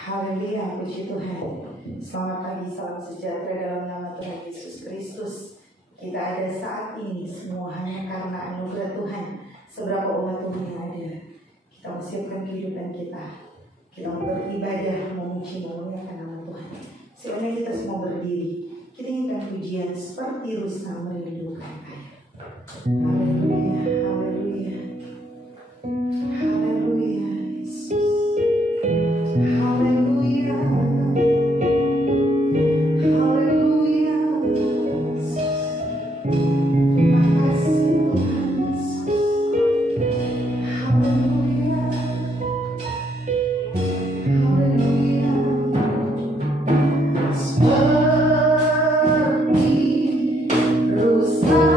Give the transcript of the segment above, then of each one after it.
Haleluya, puji Tuhan. Selamat pagi, salam sejahtera dalam nama Tuhan Yesus Kristus. Kita ada saat ini semua hanya karena anugerah Tuhan. Seberapa umat Tuhan yang ada, kita mempersiapkan kehidupan kita. Kita mau beribadah, memuji, memuliakan nama Tuhan. Sebenarnya kita semua berdiri. Kita inginkan pujian seperti rusa merindukan air. Haleluya, haleluya, haleluya, Yesus. Haleluya, haleluya, Yesus. Terima kasih Tuhan Yesus. Haleluya, haleluya. Seperti rusa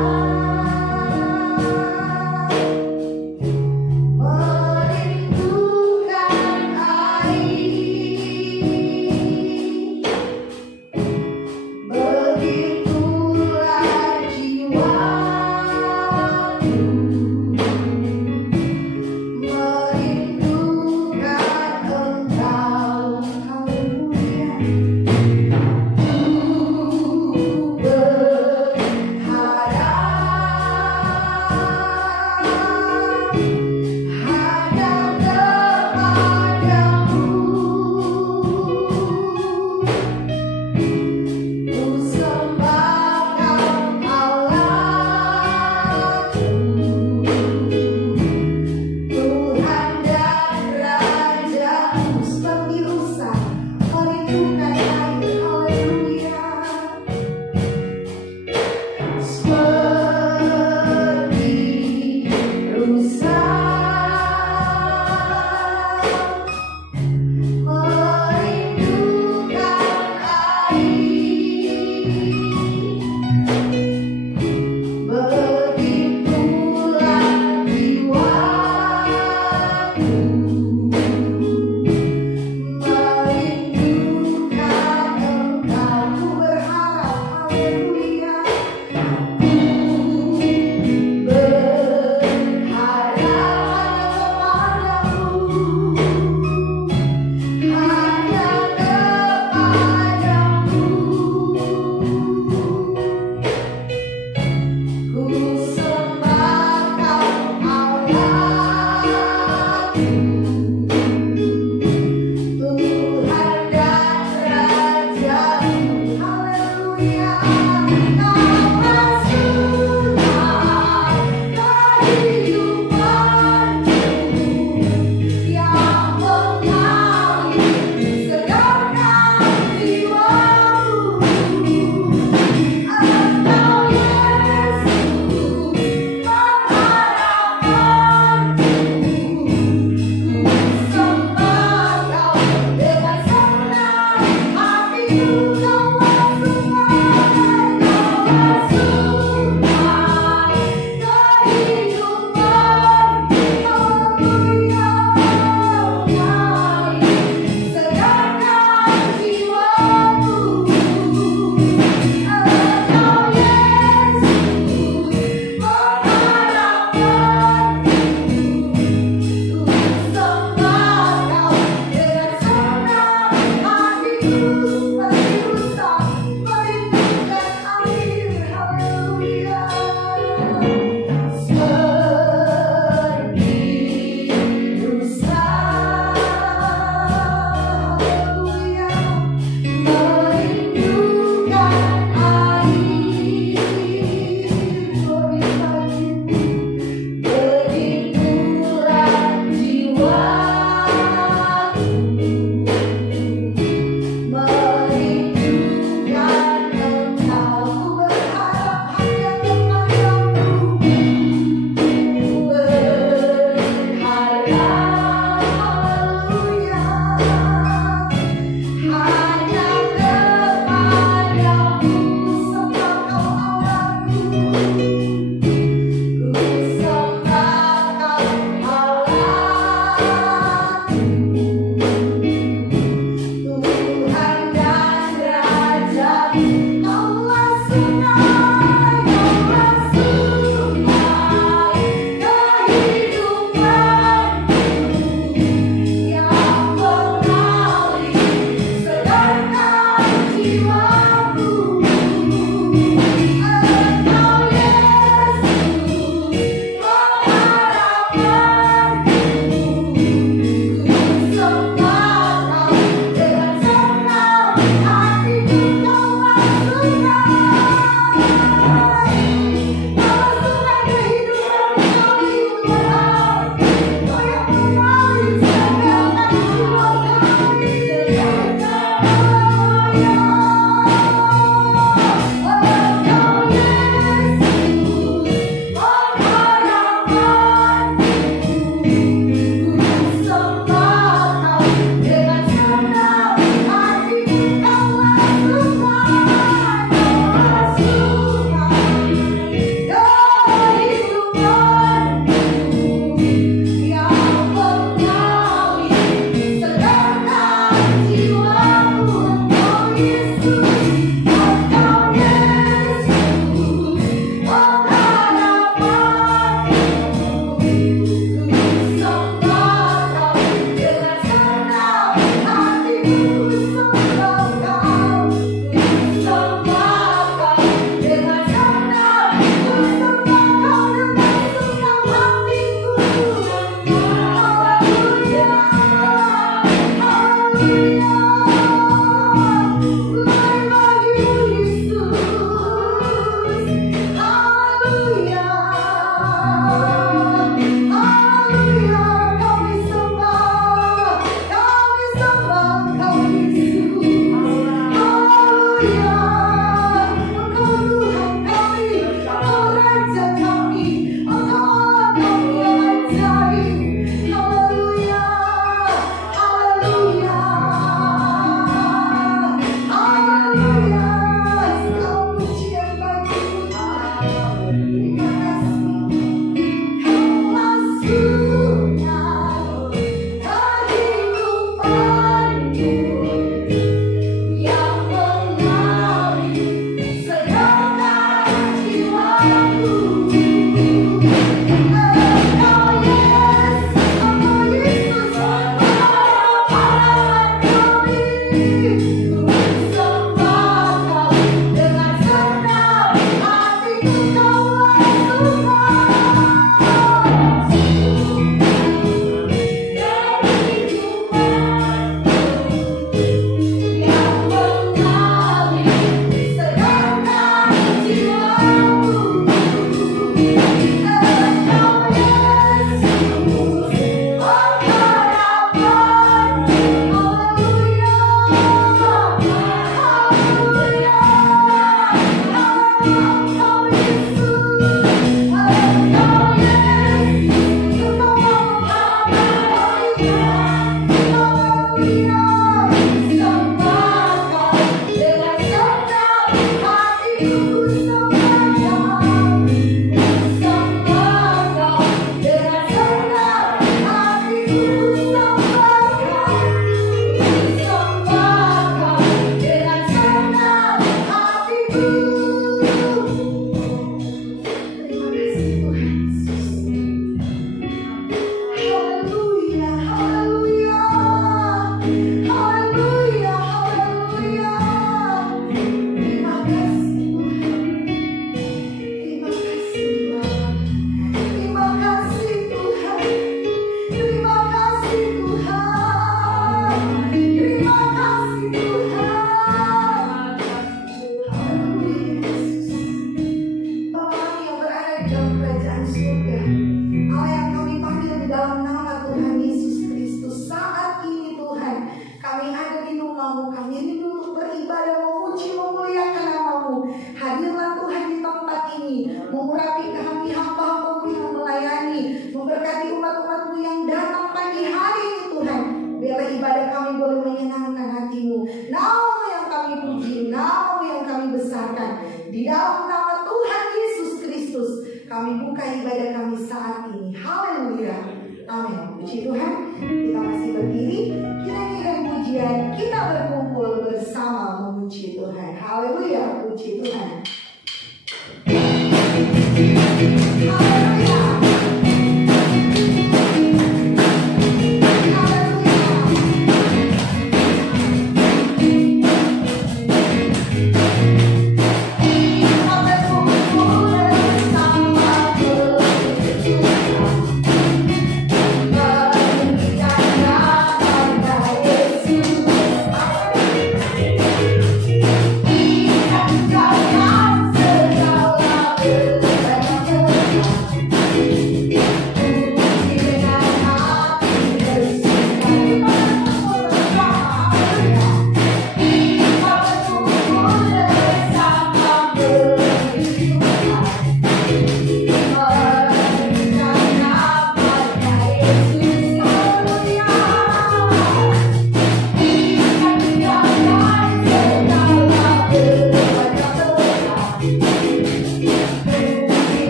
Hallelujah.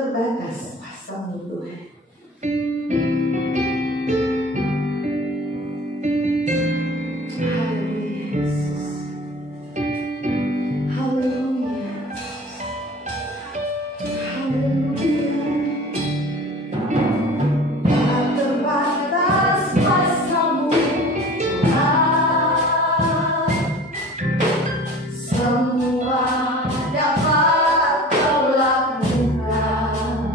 terbatas kuasa-Mu Tuhan. Haleluya Yesus. Haleluya Yesus. Haleluya. Tak terbatas kuasa-Mu Tuhan. Semua dapat Kau lakukan.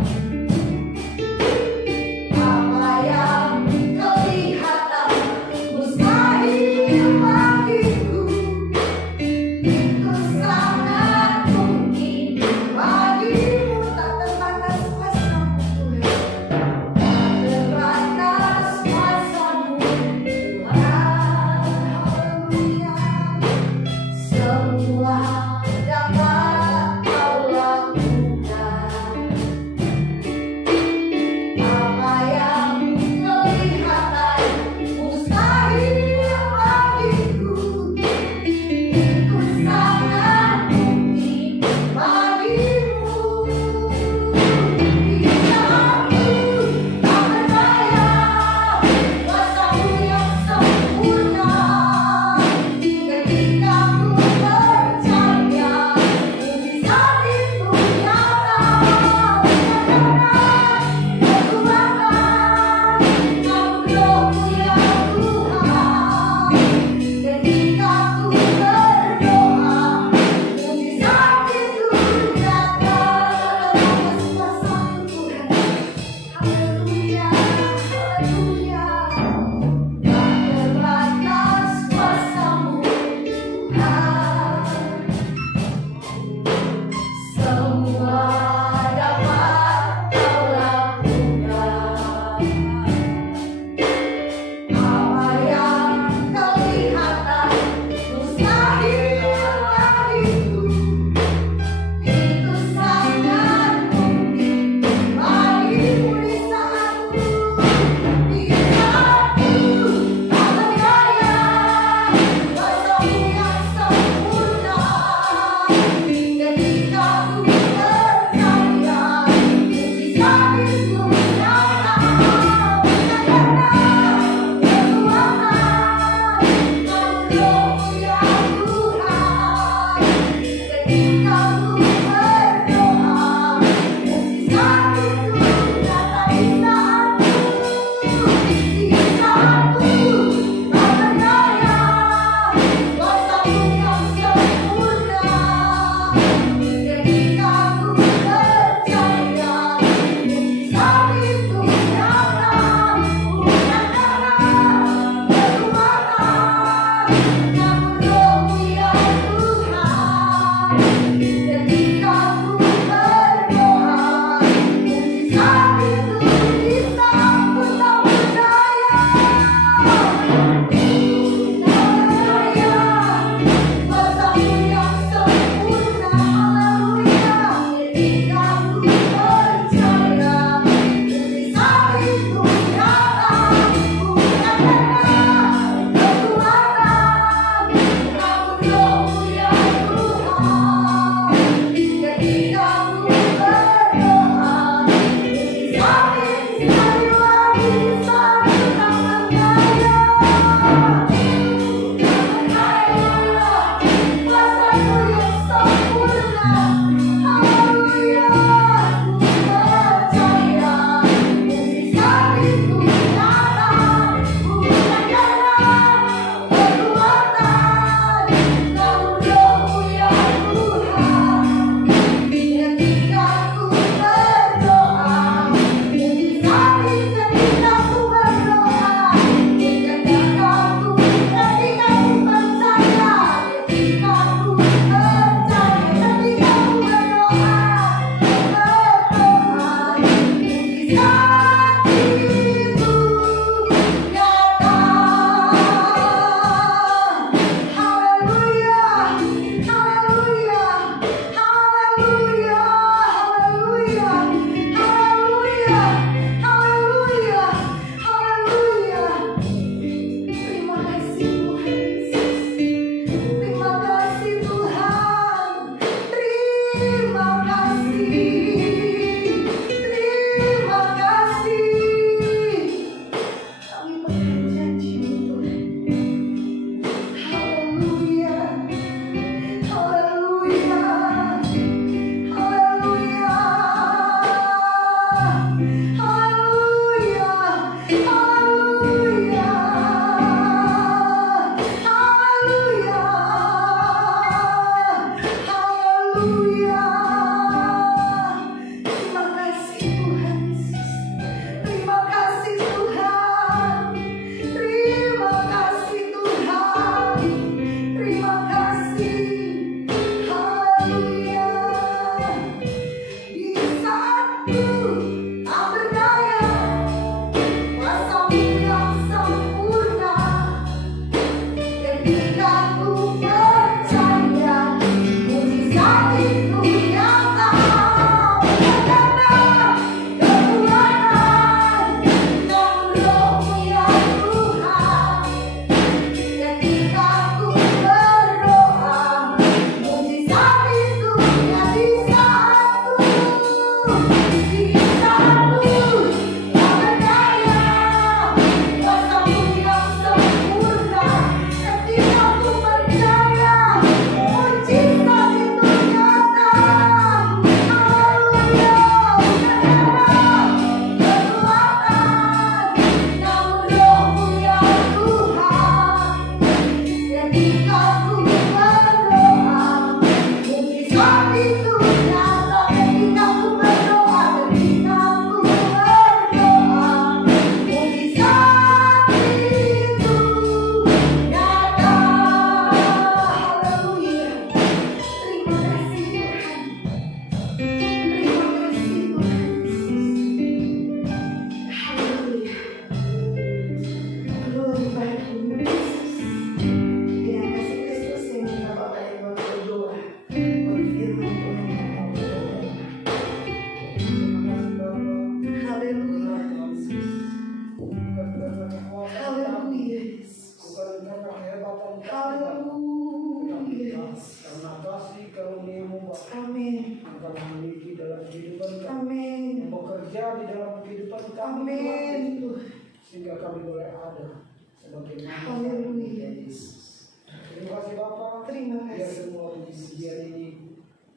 Sehingga kami boleh ada sebagaimana Yesus. Terima kasih Bapa. Terima kasih. Biar semua puji-pujian ini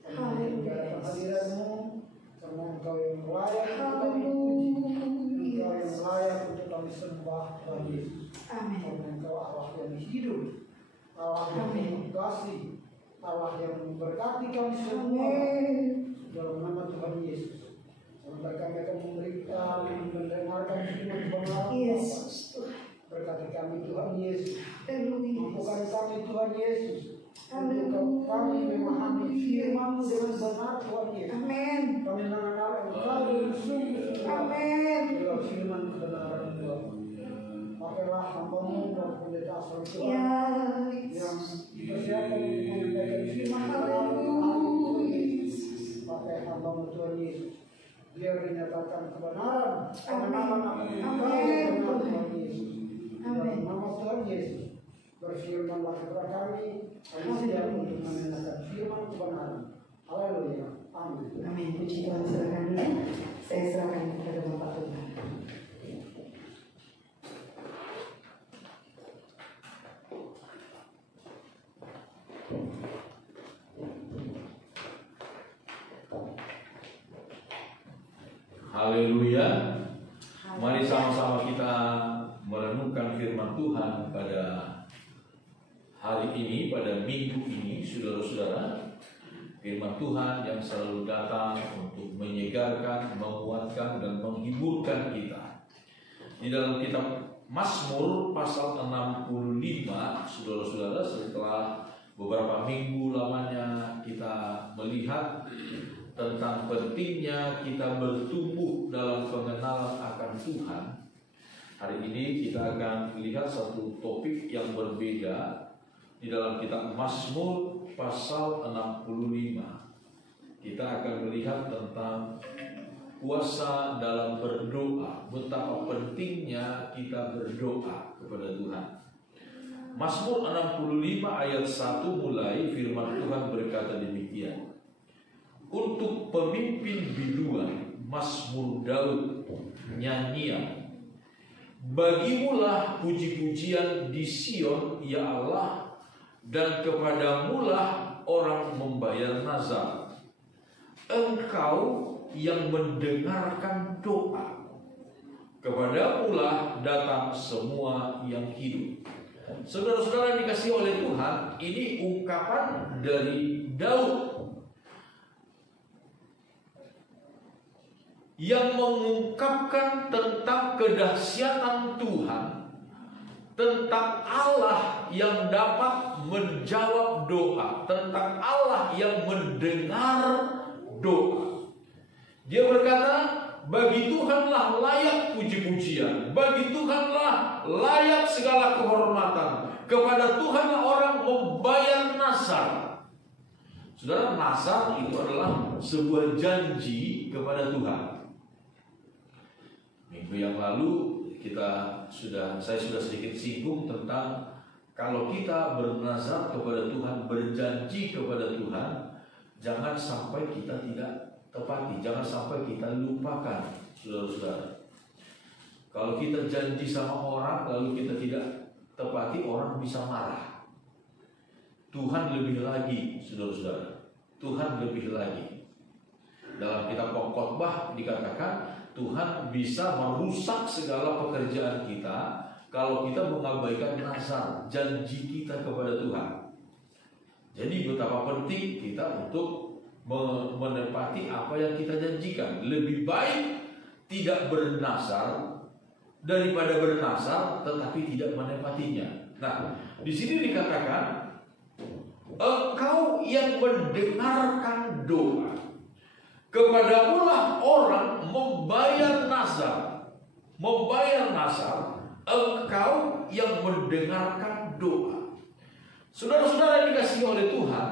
menjadi kehadiran-Mu, karena Engkau yang layak untuk kami puji, Engkau yang layak untuk kami sembah Tuhan Yesus. Amin. Karena Engkau Allah yang hidup, Allah yang penuh kasih, Allah yang memberkati kami semua. Dalam nama Tuhan Yesus. Sampai kami akan memberikan, mendengarkan firman Tuhan Yesus. Berkati kami Tuhan Yesus. Mampukan kami Tuhan Yesus. Untuk kami memahami firman-Mu dengan benar Tuhan Yesus. Amin. Kami mengenal Engkau dengan sungguh. Amin. Dalam firman kebenaran Tuhan. Pakailah hamba-Mu dan pendeta asal Tuhan. Yang dipersiapkan untuk menyampaikan firman kebenaran Yesus. Pakai hamba-Mu Tuhan Yesus. Biar dinyatakan kebenaran. Kebenaran akan dikau Tuhan Yesus. Dalam nama Tuhan Yesus. Berfirmanlah kepada kami. Kami siap untuk mendengarkan firman kebenaran. Haleluya. Amin. Amin. Puji Tuhan, silakan dulu. Saya serahkan kepada Bapak Tuhan. Haleluya. Mari sama-sama kita merenungkan firman Tuhan pada hari ini, pada minggu ini, saudara-saudara. Firman Tuhan yang selalu datang untuk menyegarkan, menguatkan, dan menghiburkan kita. Di dalam kitab Mazmur pasal 65, saudara-saudara, setelah beberapa minggu lamanya kita melihat tentang pentingnya kita bertumbuh dalam pengenalan akan Tuhan. Hari ini kita akan melihat satu topik yang berbeda di dalam kitab Mazmur pasal 65. Kita akan melihat tentang kuasa dalam berdoa, betapa pentingnya kita berdoa kepada Tuhan. Mazmur 65 ayat 1 mulai, firman Tuhan berkata demikian. Untuk pemimpin biduan, Mazmur Daud, nyanyian. Bagimulah puji-pujian di Sion, ya Allah, dan kepadamulah orang membayar nazar. Engkau yang mendengarkan doa, kepadamulah datang semua yang hidup. Saudara-saudara dikasihi oleh Tuhan, ini ungkapan dari Daud yang mengungkapkan tentang kedahsyatan Tuhan, tentang Allah yang dapat menjawab doa, tentang Allah yang mendengar doa. Dia berkata, bagi Tuhanlah layak puji-pujian, bagi Tuhanlah layak segala kehormatan, kepada Tuhanlah orang membayar nazar. Saudara, nazar itu adalah sebuah janji kepada Tuhan. Minggu yang lalu saya sudah sedikit singgung tentang kalau kita bernazar kepada Tuhan, berjanji kepada Tuhan, jangan sampai kita tidak tepati, jangan sampai kita lupakan, saudara-saudara. Kalau kita janji sama orang lalu kita tidak tepati, orang bisa marah. Tuhan lebih lagi, saudara-saudara. Tuhan lebih lagi. Dalam kitab Khotbah dikatakan Tuhan bisa merusak segala pekerjaan kita kalau kita mengabaikan nazar, janji kita kepada Tuhan. Jadi betapa penting kita untuk menepati apa yang kita janjikan. Lebih baik tidak bernazar daripada bernazar tetapi tidak menepatinya. Nah, di sini dikatakan engkau yang mendengarkan doa, kepadamulah orang membayar nazar. Membayar nazar, engkau yang mendengarkan doa. Saudara-saudara yang dikasihi oleh Tuhan,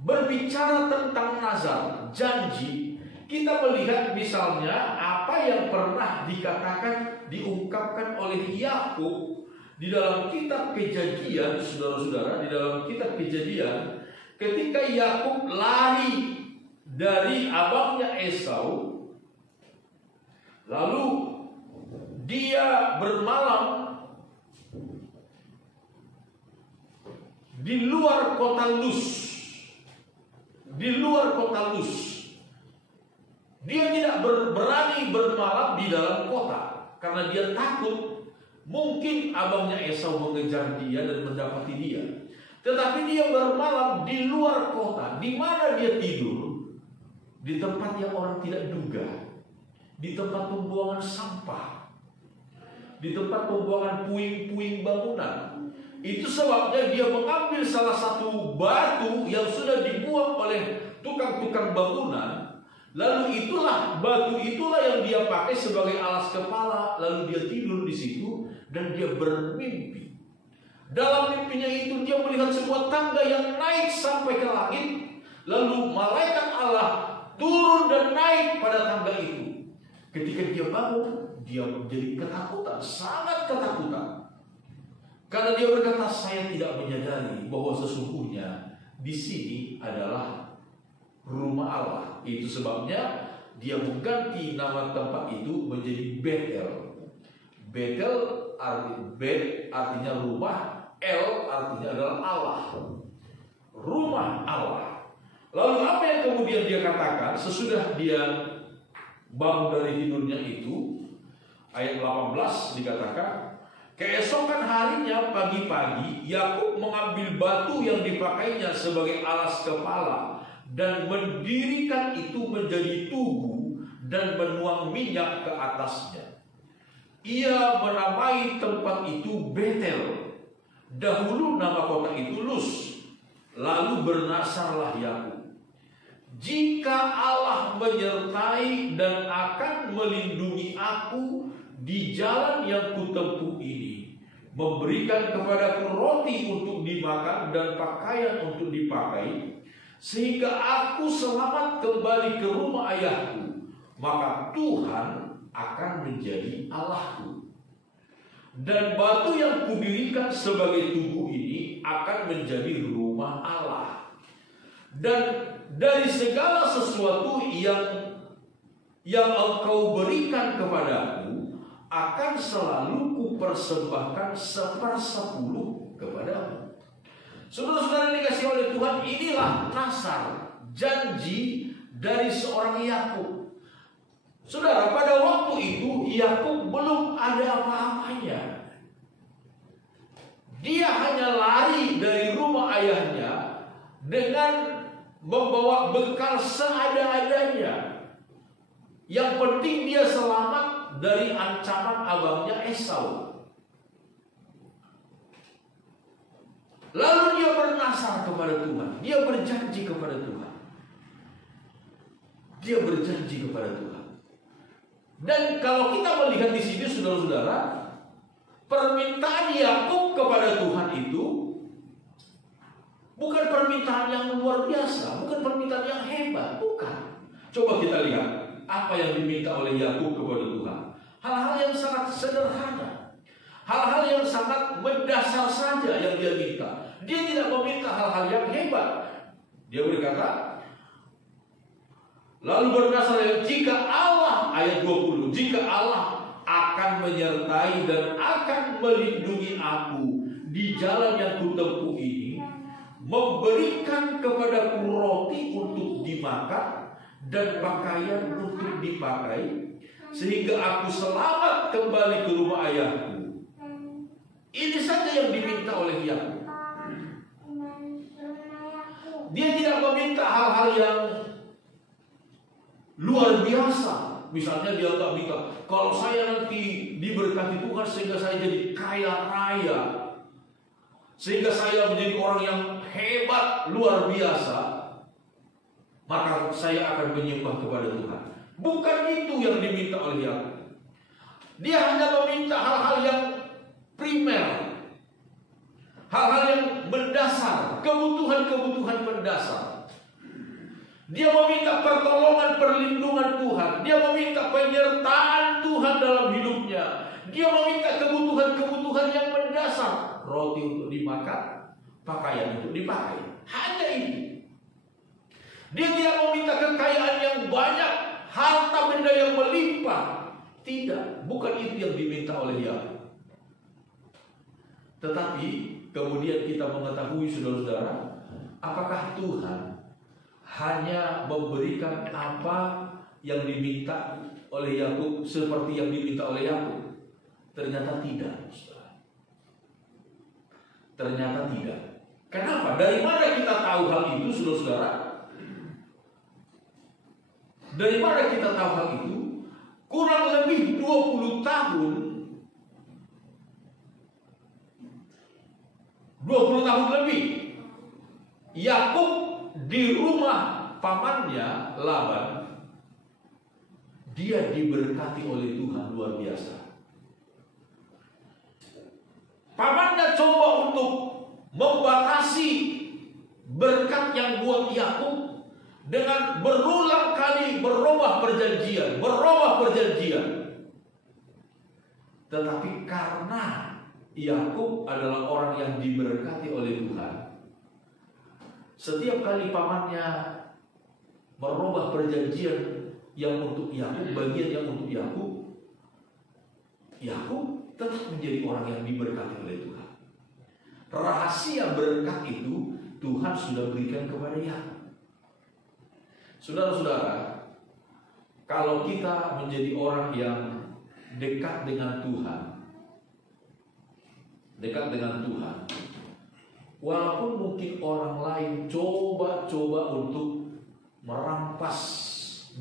berbicara tentang nazar, janji, kita melihat misalnya apa yang pernah dikatakan, diungkapkan oleh Yakub di dalam kitab Kejadian. Saudara-saudara, di dalam kitab Kejadian, ketika Yakub lari dari abangnya Esau, lalu dia bermalam di luar kota Luz. Di luar kota Luz. Dia tidak berani bermalam di dalam kota karena dia takut mungkin abangnya Esau mengejar dia dan mendapati dia. Tetapi dia bermalam di luar kota. Di mana dia tidur? Di tempat yang orang tidak duga. Di tempat pembuangan sampah. Di tempat pembuangan puing-puing bangunan. Itu sebabnya dia mengambil salah satu batu yang sudah dibuang oleh tukang-tukang bangunan. Lalu batu itulah yang dia pakai sebagai alas kepala. Lalu dia tidur di situ dan dia bermimpi. Dalam mimpinya itu dia melihat sebuah tangga yang naik sampai ke langit. Lalu malaikat Allah turun dan naik pada tangga itu. Ketika dia bangun, dia menjadi ketakutan, sangat ketakutan. Karena dia berkata, saya tidak menyadari bahwa sesungguhnya di sini adalah rumah Allah. Itu sebabnya dia mengganti nama tempat itu menjadi Betel. Betel artinya rumah, El artinya adalah Allah. Rumah Allah. Lalu apa yang kemudian dia katakan sesudah dia bangun dari tidurnya itu? Ayat 18 dikatakan, keesokan harinya pagi-pagi Yakub mengambil batu yang dipakainya sebagai alas kepala dan mendirikan itu menjadi tugu dan menuang minyak ke atasnya. Ia menamai tempat itu Betel. Dahulu nama kota itu Luz. Lalu bernazarlah Yakub, jika Allah menyertai dan akan melindungi aku di jalan yang kutempuh ini, memberikan kepadaku roti untuk dimakan dan pakaian untuk dipakai, sehingga aku selamat kembali ke rumah ayahku, maka Tuhan akan menjadi Allahku. Dan batu yang kudirikan sebagai tugu ini akan menjadi rumah Allah. Dan dari segala sesuatu yang engkau berikan kepadaku, akan selalu kupersembahkan 1/10 kepadamu. Saudara-saudara yang dikasihi oleh Tuhan, inilah nazar, janji dari seorang Yakub. Saudara, pada waktu itu Yakub belum ada apa-apanya. Dia hanya lari dari rumah ayahnya dengan membawa bekal seadanya. Yang penting dia selamat dari ancaman abangnya Esau. Lalu dia bernazar kepada Tuhan. Dia berjanji kepada Tuhan. Dia berjanji kepada Tuhan. Dan kalau kita melihat di sini, saudara-saudara, permintaan Yakub kepada Tuhan itu bukan permintaan yang luar biasa, bukan permintaan yang hebat, bukan. Coba kita lihat apa yang diminta oleh Yakub kepada Tuhan. Hal-hal yang sangat sederhana, hal-hal yang sangat mendasar saja yang dia minta. Dia tidak meminta hal-hal yang hebat. Dia berkata, lalu bernazar, jika Allah, ayat 20, jika Allah akan menyertai dan akan melindungi aku di jalan yang kutempuh ini, memberikan kepadaku roti untuk dimakan dan pakaian untuk dipakai, sehingga aku selamat kembali ke rumah ayahku. Ini saja yang diminta oleh Yakub. Dia tidak meminta hal-hal yang luar biasa. Misalnya dia nggak minta, kalau saya nanti diberkati Tuhan sehingga saya jadi kaya raya, sehingga saya menjadi orang yang hebat luar biasa, maka saya akan menyembah kepada Tuhan. Bukan itu yang diminta oleh Yakub. Dia hanya meminta hal-hal yang primer, hal-hal yang mendasar, kebutuhan-kebutuhan mendasar. Dia meminta pertolongan, perlindungan Tuhan. Dia meminta penyertaan Tuhan dalam hidupnya. Dia meminta kebutuhan-kebutuhan yang mendasar. Roti untuk dimakan, pakaian untuk dipakai. Hanya itu. Dia tidak meminta kekayaan yang banyak, harta benda yang melimpah. Tidak, bukan itu yang diminta oleh Yakub. Tetapi kemudian kita mengetahui, saudara-saudara, apakah Tuhan hanya memberikan apa yang diminta oleh Yakub seperti yang diminta oleh Yakub? Ternyata tidak, saudara. Ternyata tidak. Kenapa? Dari mana kita tahu hal itu, saudara-saudara? Dari mana kita tahu hal itu? Kurang lebih 20 tahun 20 tahun lebih Yakub di rumah pamannya Laban, dia diberkati oleh Tuhan luar biasa. Pamannya coba untuk membatasi berkat yang buat Yakub dengan berulang kali berubah perjanjian. Tetapi karena Yakub adalah orang yang diberkati oleh Tuhan, setiap kali pamannya merubah perjanjian yang untuk Yakub, bagian yang untuk Yakub, Yakub tetap menjadi orang yang diberkati oleh Tuhan. Rahasia berkat itu Tuhan sudah berikan kepada Yakub. Saudara-saudara, kalau kita menjadi orang yang dekat dengan Tuhan, walaupun mungkin orang lain coba untuk merampas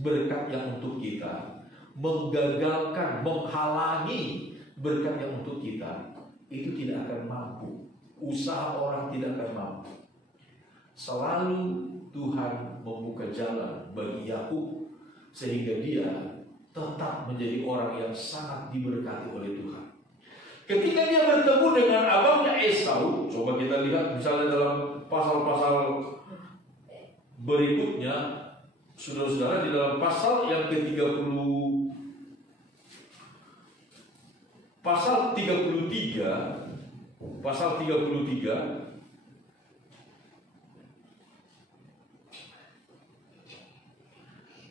berkat yang untuk kita, menggagalkan, menghalangi berkat yang untuk kita, itu tidak akan mampu. Usaha orang tidak akan mampu. Selalu Tuhan membuka jalan bagi Yakub sehingga dia tetap menjadi orang yang sangat diberkati oleh Tuhan. Ketika dia bertemu dengan abangnya Esau, coba kita lihat misalnya dalam pasal-pasal berikutnya, saudara-saudara, di dalam pasal yang ke-30, pasal 33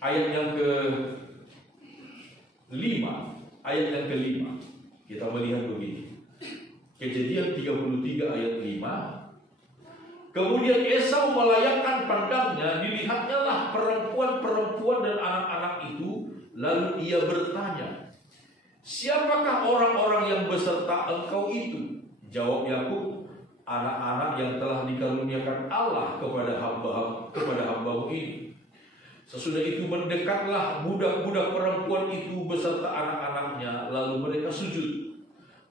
ayat yang ke-5, kita melihat begini. Kejadian 33 ayat 5. Kemudian Esau melayangkan pandangnya, dilihatnya lah perempuan-perempuan dan anak-anak itu, lalu ia bertanya, siapakah orang-orang yang beserta engkau itu? Jawab Yakub, anak-anak yang telah dikaruniakan Allah kepada hamba-Mu ini. Sesudah itu mendekatlah budak-budak perempuan itu beserta anak-anaknya, lalu mereka sujud.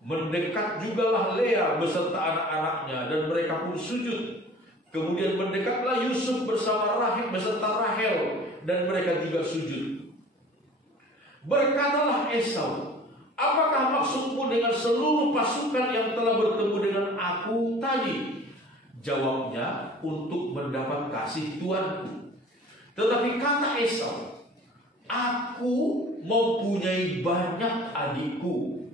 Mendekat jugalah Lea beserta anak-anaknya, dan mereka pun sujud. Kemudian mendekatlah Yusuf bersama Rahel beserta Rahel, dan mereka juga sujud. Berkatalah Esau, apakah maksudmu dengan seluruh pasukan yang telah bertemu dengan aku tadi? Jawabnya, untuk mendapat kasih tuanku. Tetapi kata Esau, aku mempunyai banyak adikku,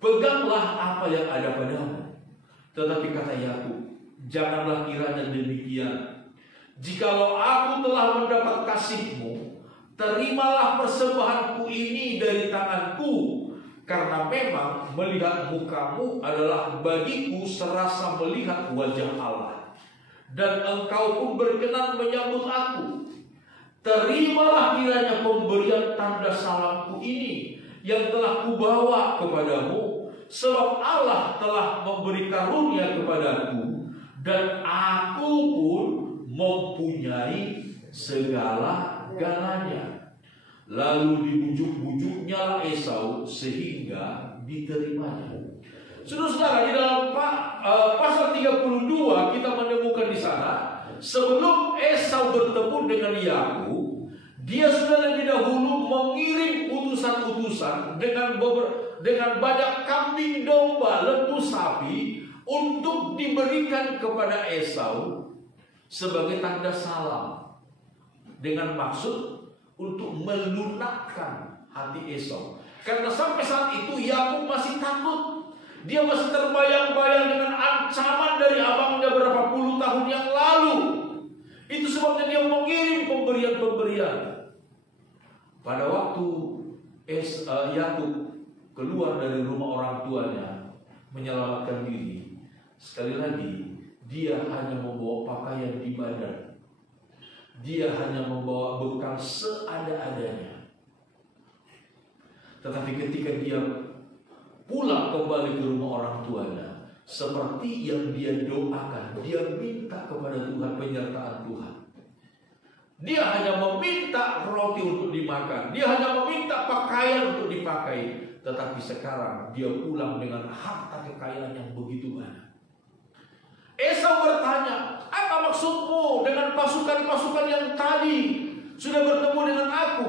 peganglah apa yang ada padamu. Tetapi kata Yakub, janganlah kiranya demikian. Jikalau aku telah mendapat kasih-Mu, terimalah persembahanku ini dari tanganku, karena memang melihat muka-Mu adalah bagiku serasa melihat wajah Allah, dan Engkau pun berkenan menyambut aku. Terimalah kiranya pemberian tanda salamku ini yang telah kubawa kepadamu, sebab Allah telah memberi karunia kepadaku, dan aku pun mempunyai segala-galanya. Lalu dibujuk-bujuknya Esau sehingga diterimanya. Saudara-saudara, di dalam pasal 32 kita menemukan di sana, sebelum Esau bertemu dengan Yakub, dia sudah lebih dahulu mengirim utusan-utusan dengan banyak kambing domba, lembu sapi untuk diberikan kepada Esau sebagai tanda salam, dengan maksud untuk melunakkan hati Esau. Karena sampai saat itu Yakub masih takut. Dia masih terbayang-bayang dengan ancaman dari abangnya berapa puluh tahun yang lalu. Itu sebabnya dia mengirim pemberian-pemberian. Pada waktu Yakub keluar dari rumah orang tuanya menyelamatkan diri, sekali lagi dia hanya membawa pakaian di badan. Dia hanya membawa bekal seada-adanya. Tetapi ketika dia pulang kembali ke rumah orang tuanya, seperti yang dia doakan, dia minta kepada Tuhan penyertaan Tuhan. Dia hanya meminta roti untuk dimakan, dia hanya meminta pakaian untuk dipakai. Tetapi sekarang dia pulang dengan harta kekayaan yang begitu banyak. Esau bertanya, apa maksudmu dengan pasukan-pasukan yang tadi sudah bertemu dengan aku?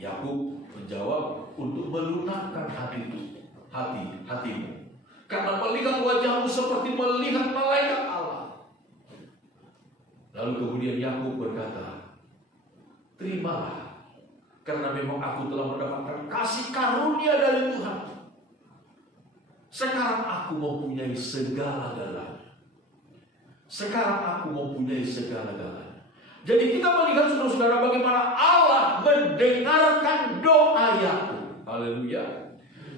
Yakub menjawab, untuk melunakkan hatimu. Karena melihat wajahmu seperti melihat malaikat Allah. Lalu kemudian Yakub berkata, terimalah, karena memang aku telah mendapatkan kasih karunia dari Tuhan. Sekarang aku mempunyai segala-galanya. Jadi kita melihat saudara-saudara bagaimana Allah mendengarkan doa Yakub. Haleluya.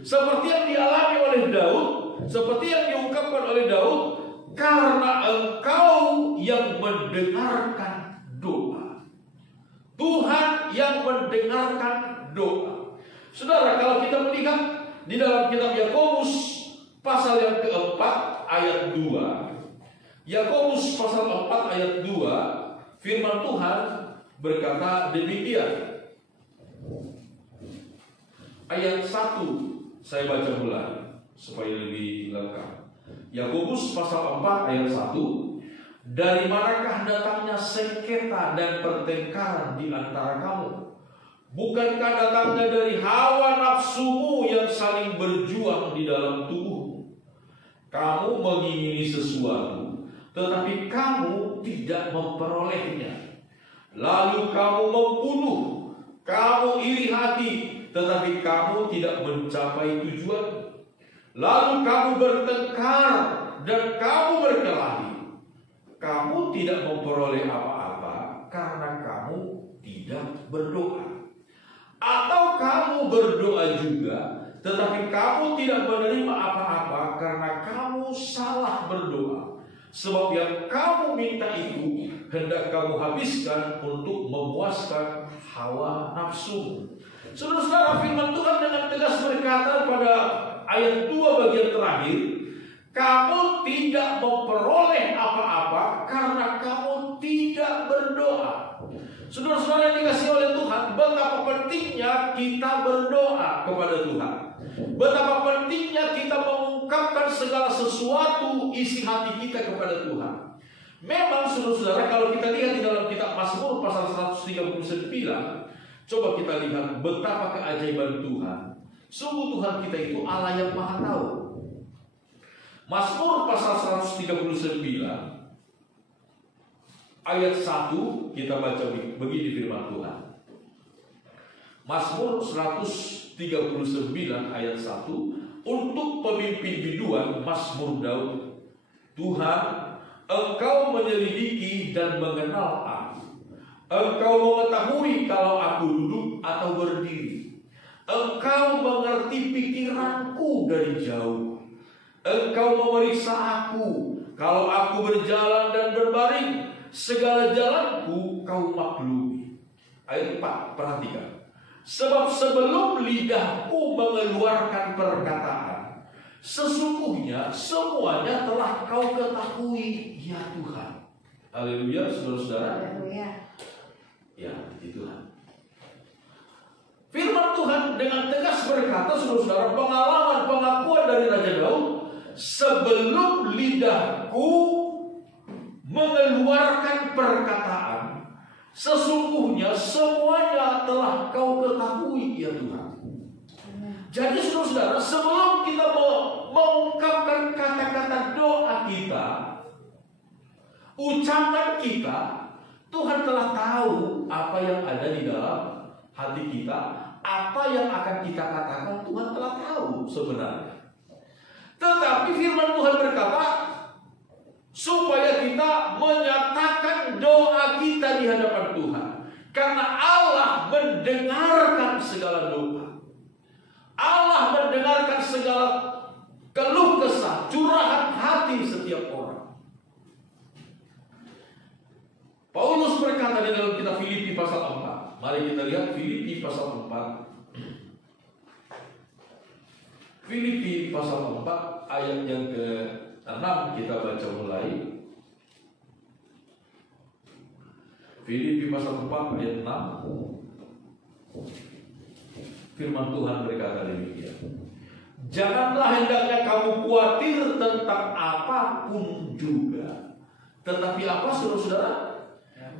Seperti yang dialami oleh Daud, seperti yang diungkapkan oleh Daud, karena engkau yang mendengarkan doa. Tuhan yang mendengarkan doa. Saudara, kalau kita melihat di dalam kitab Yakobus pasal yang keempat ayat 2. Yakobus pasal 4 ayat 2, firman Tuhan berkata demikian. Ayat 1 saya baca mulai supaya lebih lengkap. Yakobus pasal 4 ayat 1. Dari manakah datangnya sengketa dan pertengkaran di antara kamu? Bukankah datangnya dari hawa nafsumu yang saling berjuang di dalam tubuhmu? Kamu mengingini sesuatu, tetapi kamu tidak memperolehnya. Lalu kamu membunuh, kamu iri hati, tetapi kamu tidak mencapai tujuan. Lalu kamu bertengkar dan kamu berkelahi. Kamu tidak memperoleh apa-apa karena kamu tidak berdoa. Atau kamu berdoa juga, tetapi kamu tidak menerima apa-apa karena kamu salah berdoa. Sebab yang kamu minta itu hendak kamu habiskan untuk memuaskan hawa nafsu. Saudara-saudara, firman Tuhan dengan tegas berkata pada ayat 2 bagian terakhir, kamu tidak memperoleh apa-apa karena kamu tidak berdoa. Saudara-saudara yang dikasihi oleh Tuhan, betapa pentingnya kita berdoa kepada Tuhan. Betapa pentingnya kita mengungkapkan segala sesuatu isi hati kita kepada Tuhan. Memang saudara-saudara, kalau kita lihat di dalam kitab Mazmur pasal 139, coba kita lihat betapa keajaiban Tuhan. Sungguh Tuhan kita itu Allah yang Maha Tahu. Mazmur pasal 139 ayat 1 kita baca begini firman Tuhan. Mazmur 139 ayat 1 untuk pemimpin biduan Mazmur Daud. Tuhan, Engkau menyelidiki dan mengenal aku. Engkau mengetahui kalau aku duduk atau berdiri. Engkau mengerti pikiranku dari jauh. Engkau memeriksa aku kalau aku berjalan dan berbaring. Segala jalanku kau maklumi. Ayat 4, perhatikan. Sebab sebelum lidahku mengeluarkan perkataan, sesungguhnya semuanya telah kau ketahui, ya Tuhan. Haleluya, saudara-saudara. Haleluya. Ya, puji Tuhan. Firman Tuhan dengan tegas berkata, saudara-saudara, pengalaman pengakuan dari Raja Daud, sebelum lidahku mengeluarkan perkataan, sesungguhnya semuanya telah kau ketahui ya Tuhan. Jadi saudara-saudara, sebelum kita mengungkapkan kata-kata doa kita, ucapan kita, Tuhan telah tahu apa yang ada di dalam hati kita, apa yang akan kita katakan, Tuhan telah tahu sebenarnya. Tetapi firman Tuhan berkata, supaya kita menyatakan doa kita di hadapan Tuhan, karena Allah mendengarkan segala doa. Allah mendengarkan segala keluh kesah, curahan hati setiap orang. Paulus berkata di dalam kitab Filipi pasal 4. Mari kita lihat Filipi pasal 4. Filipi pasal 4 ayat yang ke-6 kita baca mulai. Filipi pasal 4 ayat 6. Firman Tuhan berkata demikian. Janganlah hendaknya kamu khawatir tentang apapun juga. Tetapi apa saudara-saudara?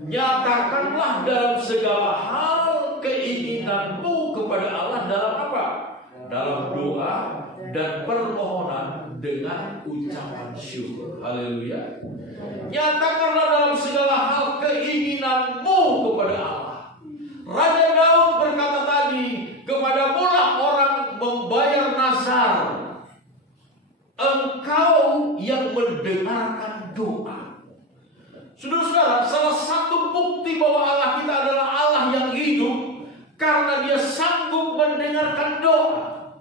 Nyatakanlah dalam segala hal keinginanmu kepada Allah dalam apa? Dalam doa dan permohonan dengan ucapan syukur. Haleluya. Nyatakanlah dalam segala hal keinginanmu kepada Allah. Raja Daud berkata tadi, kepadamulah orang membayar nazar. Engkau yang mendengarkan doa. Saudara-saudara, salah satu bukti bahwa Allah kita adalah Allah yang hidup karena Dia sanggup mendengarkan doa.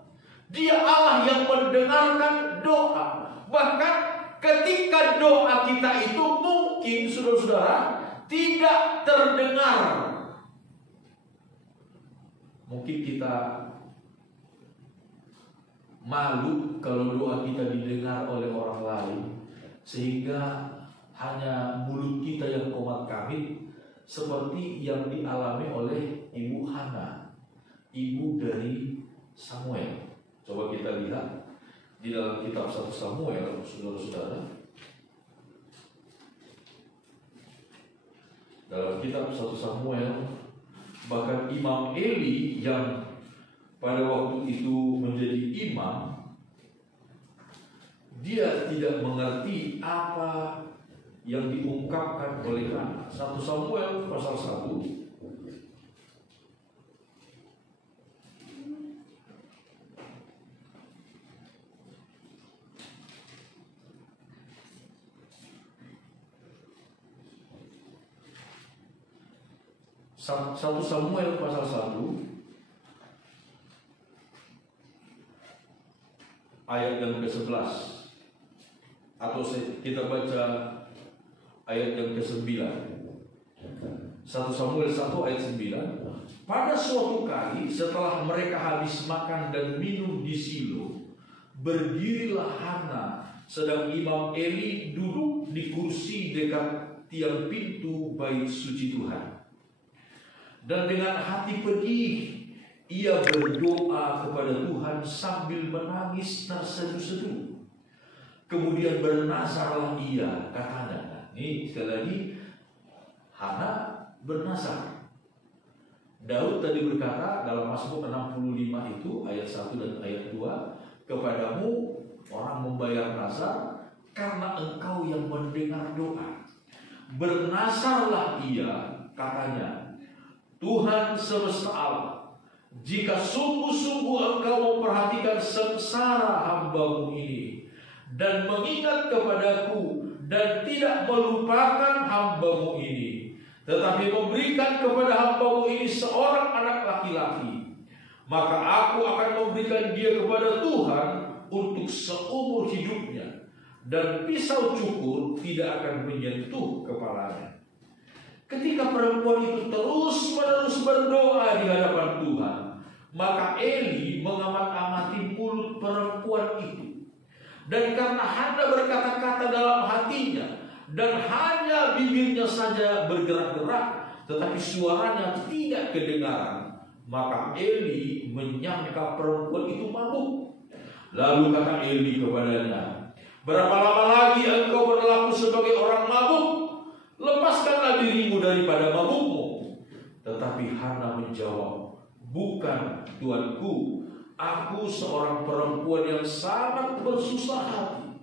Dia Allah yang mendengarkan doa. Bahkan ketika doa kita itu mungkin, saudara-saudara, tidak terdengar. Mungkin kita malu kalau doa kita didengar oleh orang lain, sehingga hanya mulut kita yang komat kamit, seperti yang dialami oleh Ibu Hana, ibu dari Samuel. Coba kita lihat di dalam kitab 1 Samuel, saudara-saudara. Dalam kitab 1 Samuel, bahkan Imam Eli yang pada waktu itu menjadi imam, dia tidak mengerti apa yang diungkapkan oleh Hana. 1 Samuel pasal 1. 1 Samuel pasal 1 ayat yang ke-11, atau kita baca ayat yang ke-9. 1 Samuel 1 ayat 9. Pada suatu kali setelah mereka habis makan dan minum di Silo, berdirilah Hana sedang Imam Eli duduk di kursi dekat tiang pintu bait suci Tuhan. Dan dengan hati pedih ia berdoa kepada Tuhan sambil menangis terseduh-seduh. Kemudian bernazarlah ia, katanya. Ini sekali lagi, Hana bernazar. Daud tadi berkata dalam Mazmur 65 itu ayat 1 dan ayat 2, kepadamu orang membayar nazar karena engkau yang mendengar doa. Bernazarlah ia, katanya, Tuhan semesta Allah, jika sungguh-sungguh engkau memperhatikan sengsara hamba-Mu ini dan mengingat kepadaku dan tidak melupakan hamba-Mu ini, tetapi memberikan kepada hamba-Mu ini seorang anak laki-laki, maka aku akan memberikan dia kepada Tuhan untuk seumur hidupnya, dan pisau cukur tidak akan menyentuh kepalanya. Ketika perempuan itu terus-menerus berdoa di hadapan Tuhan, maka Eli mengamat-amati mulut perempuan itu. Dan karena Hana berkata-kata dalam hatinya, dan hanya bibirnya saja bergerak-gerak, tetapi suaranya tidak kedengaran. Maka Eli menyangka perempuan itu mabuk. Lalu kata Eli kepadanya, "Berapa lama lagi engkau berlaku sebagai orang mabuk? Lepaskanlah dirimu daripada mabukmu." Tetapi Hana menjawab, "Bukan, Tuanku, aku seorang perempuan yang sangat bersusah hati.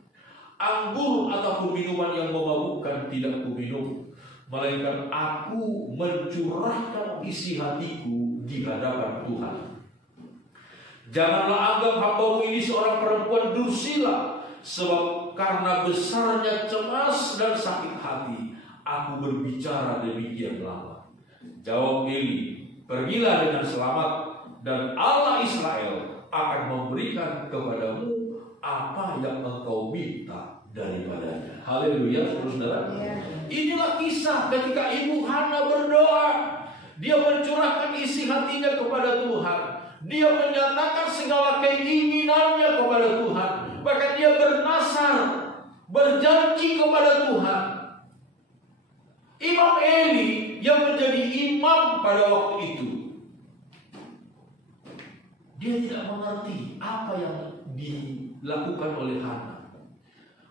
Anggur ataupun minuman yang memabukkan tidak kuminum, melainkan aku mencurahkan isi hatiku di hadapan Tuhan. Janganlah anggap hambamu ini seorang perempuan dursila, sebab karena besarnya cemas dan sakit hati, aku berbicara demikian lama." Jawab Eli, "Pergilah dengan selamat, dan Allah Israel akan memberikan kepadamu apa yang engkau minta daripadanya." Haleluya, saudara. Inilah kisah ketika Ibu Hana berdoa. Dia mencurahkan isi hatinya kepada Tuhan. Dia menyatakan segala keinginannya kepada Tuhan. Bahkan dia bernasar, berjanji kepada Tuhan. Imam Eli yang menjadi imam pada waktu itu, dia tidak mengerti apa yang dilakukan oleh Hana.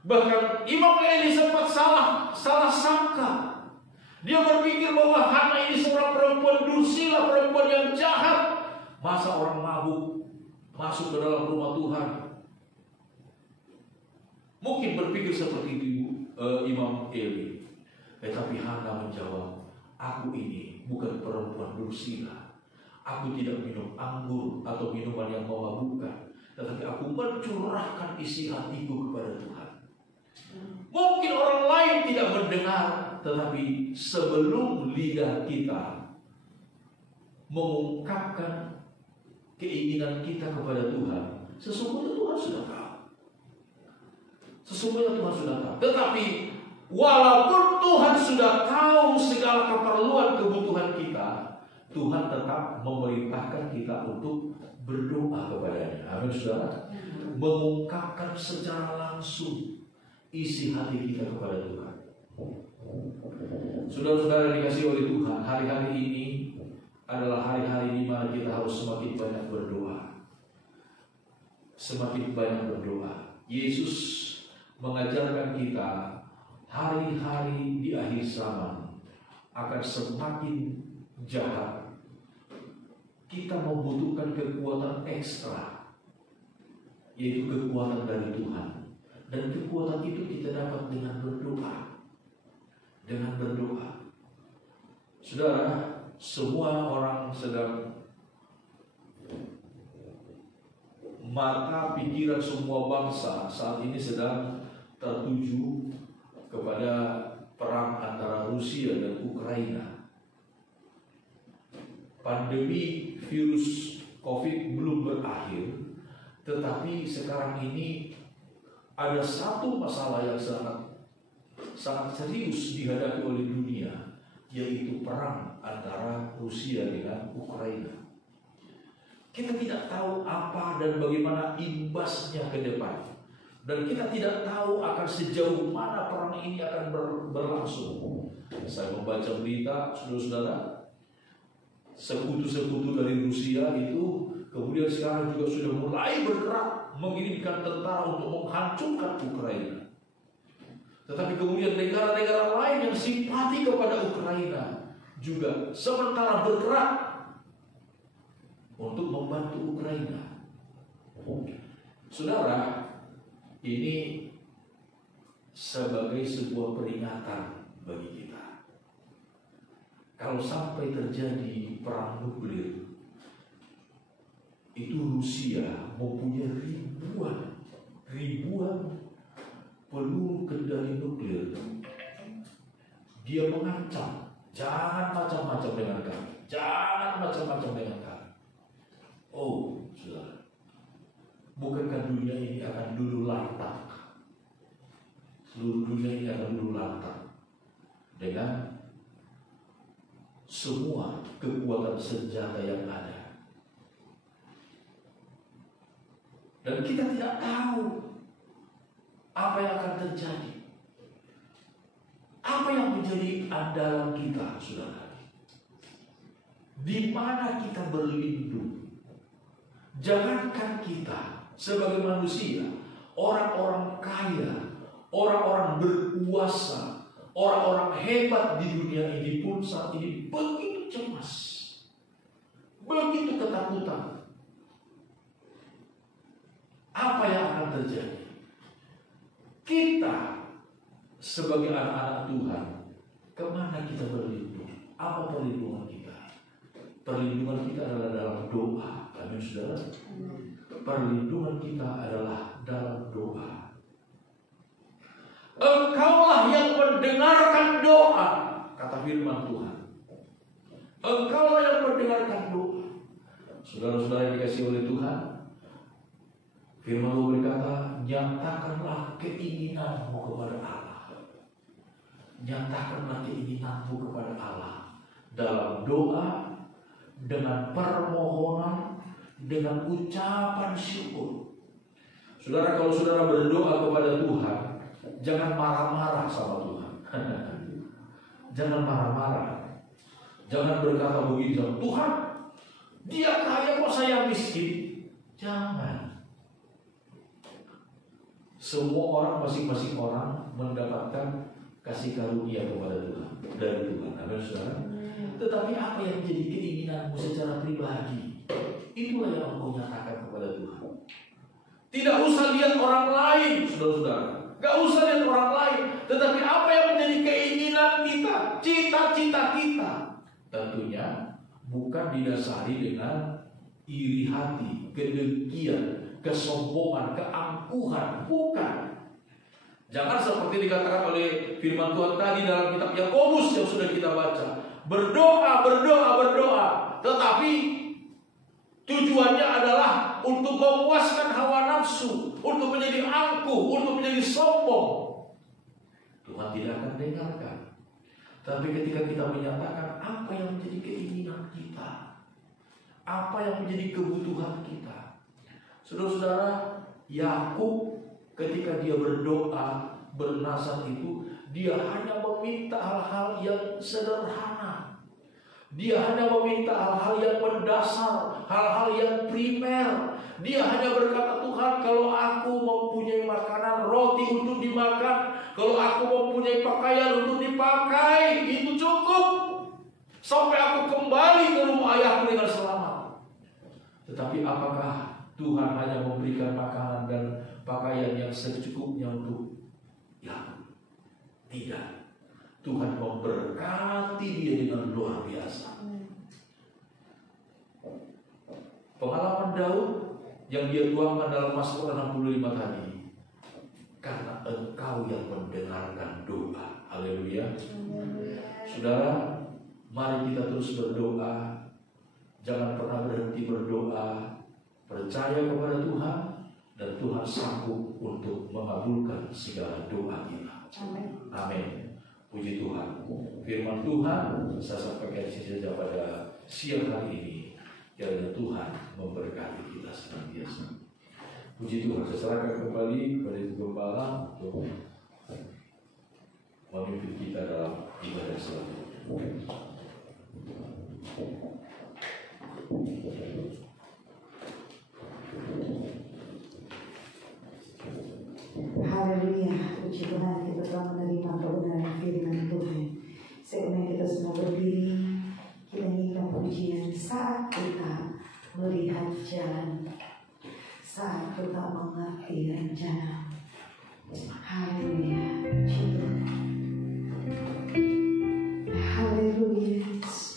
Bahkan Imam Eli sempat salah sangka. Dia berpikir bahwa Hana ini seorang perempuan dursila, perempuan yang jahat. Masa orang mabuk masuk ke dalam rumah Tuhan? Mungkin berpikir seperti itu Imam Eli. Tetapi Hana menjawab, "Aku ini bukan perempuan dursila. Aku tidak minum anggur atau minuman yang memabukkan, tetapi aku mencurahkan isi hatiku kepada Tuhan." Mungkin orang lain tidak mendengar, tetapi sebelum lidah kita mengungkapkan keinginan kita kepada Tuhan, sesungguhnya Tuhan sudah tahu. Sesungguhnya Tuhan sudah tahu. Tetapi walaupun Tuhan sudah tahu segala keperluan kebutuhan kita, Tuhan tetap memerintahkan kita untuk berdoa kepadanya. Amin, saudara. Mengungkapkan secara langsung isi hati kita kepada Tuhan. Saudara-saudara dikasih oleh Tuhan, hari-hari ini adalah hari-hari di mana kita harus semakin banyak berdoa. Semakin banyak berdoa. Yesus mengajarkan kita hari-hari di akhir zaman akan semakin jahat. Kita membutuhkan kekuatan ekstra, yaitu kekuatan dari Tuhan. Dan kekuatan itu kita dapat dengan berdoa. Dengan berdoa. Saudara, semua orang sedang, mata pikiran semua bangsa saat ini sedang tertuju kepada perang antara Rusia dan Ukraina. Pandemi virus COVID belum berakhir, tetapi sekarang ini ada satu masalah yang sangat serius dihadapi oleh dunia, yaitu perang antara Rusia dengan Ukraina. Kita tidak tahu apa dan bagaimana imbasnya ke depan, dan kita tidak tahu akan sejauh mana perang ini akan berlangsung. Saya membaca berita, saudara-saudara, sekutu-sekutu dari Rusia itu kemudian sekarang juga sudah mulai bergerak mengirimkan tentara untuk menghancurkan Ukraina. Tetapi kemudian negara-negara lain yang simpati kepada Ukraina juga sementara bergerak untuk membantu Ukraina. Saudara, ini sebagai sebuah peringatan bagi kita. Kalau sampai terjadi perang nuklir, itu Rusia mempunyai ribuan peluru kendali nuklir. Dia mengancam, jangan macam-macam dengan kami, jangan macam-macam dengan kami. Oh, saudara, bukankah dunia ini akan dulu lantak? Seluruh dunia ini akan dulu lantak dengan semua kekuatan senjata yang ada. Dan kita tidak tahu apa yang akan terjadi. Apa yang menjadi andalan kita, saudara? Di mana kita berlindung? Jangankan kita sebagai manusia, orang-orang kaya, orang-orang berkuasa, orang-orang hebat di dunia ini pun saat ini begitu cemas, begitu ketakutan. Apa yang akan terjadi? Kita sebagai anak-anak Tuhan, kemana kita berlindung? Apa perlindungan kita? Perlindungan kita adalah dalam doa. Amin, saudara. Perlindungan kita adalah dalam doa. Engkaulah yang mendengarkan doa, kata firman Tuhan. Engkaulah yang mendengarkan doa. Saudara-saudara yang dikasihi oleh Tuhan, firman Tuhan berkata, nyatakanlah keinginanmu kepada Allah. Nyatakanlah keinginanmu kepada Allah dalam doa, dengan permohonan, dengan ucapan syukur. Saudara, kalau saudara berdoa kepada Tuhan, jangan marah-marah sama Tuhan. Jangan marah-marah. Jangan berkata begitu, Tuhan, dia kaya kok saya miskin. Jangan. Semua orang, masing-masing orang mendapatkan kasih karunia kepada Tuhan, dari Tuhan. Amin, saudara. Tetapi apa yang menjadi keinginanmu secara pribadi, itulah yang engkau nyatakan kepada Tuhan. Tidak usah lihat orang lain, saudara-saudara. Gak usah lihat orang lain. Tetapi apa yang menjadi keinginan kita, cita-cita kita, tentunya bukan didasari dengan iri hati, kedengkian, kesombongan, keangkuhan. Bukan. Jangan seperti dikatakan oleh firman Tuhan tadi dalam kitab Yakobus yang sudah kita baca. Berdoa, berdoa, berdoa. Tetapi tujuannya adalah untuk memuaskan hawa nafsu, untuk menjadi angkuh, untuk menjadi sombong. Tuhan tidak akan dengarkan. Tapi ketika kita menyatakan apa yang menjadi keinginan kita, apa yang menjadi kebutuhan kita. Saudara-saudara, Yakub ketika dia berdoa, bernasar itu, dia hanya meminta hal-hal yang sederhana. Dia hanya meminta hal-hal yang mendasar, hal-hal yang primer. Dia hanya berkata, Tuhan, kalau aku mempunyai makanan, roti untuk dimakan, kalau aku mempunyai pakaian untuk dipakai, itu cukup. Sampai aku kembali ke rumah ayahku dengan selamat. Tetapi apakah Tuhan hanya memberikan makanan dan pakaian yang secukupnya untuk Yakub? Tidak. Tuhan memberkati dia dengan luar biasa. Pengalaman Daud yang dia tuangkan dalam Mazmur 65 tadi, karena engkau yang mendengarkan doa. Haleluya. Saudara, mari kita terus berdoa. Jangan pernah berhenti berdoa. Percaya kepada Tuhan, dan Tuhan sanggup untuk mengabulkan segala doa kita. Amin. Puji Tuhan. Firman Tuhan saya sampaikan saja pada siang hari ini. Kiranya Tuhan memberkati kita senantiasa. Puji Tuhan. Saya serahkan kembali kepada Ibu Gembala untuk memimpin kita dalam ibadah selanjutnya. Haleluya, puji Tuhan, kita telah menerima kebenaran firman Tuhan. Sebelum kita semua berdiri, kita nyanyikan pujian saat kita melihat jalan, saat kita mengerti rencana. Haleluya, puji Tuhan. Haleluya, Yesus.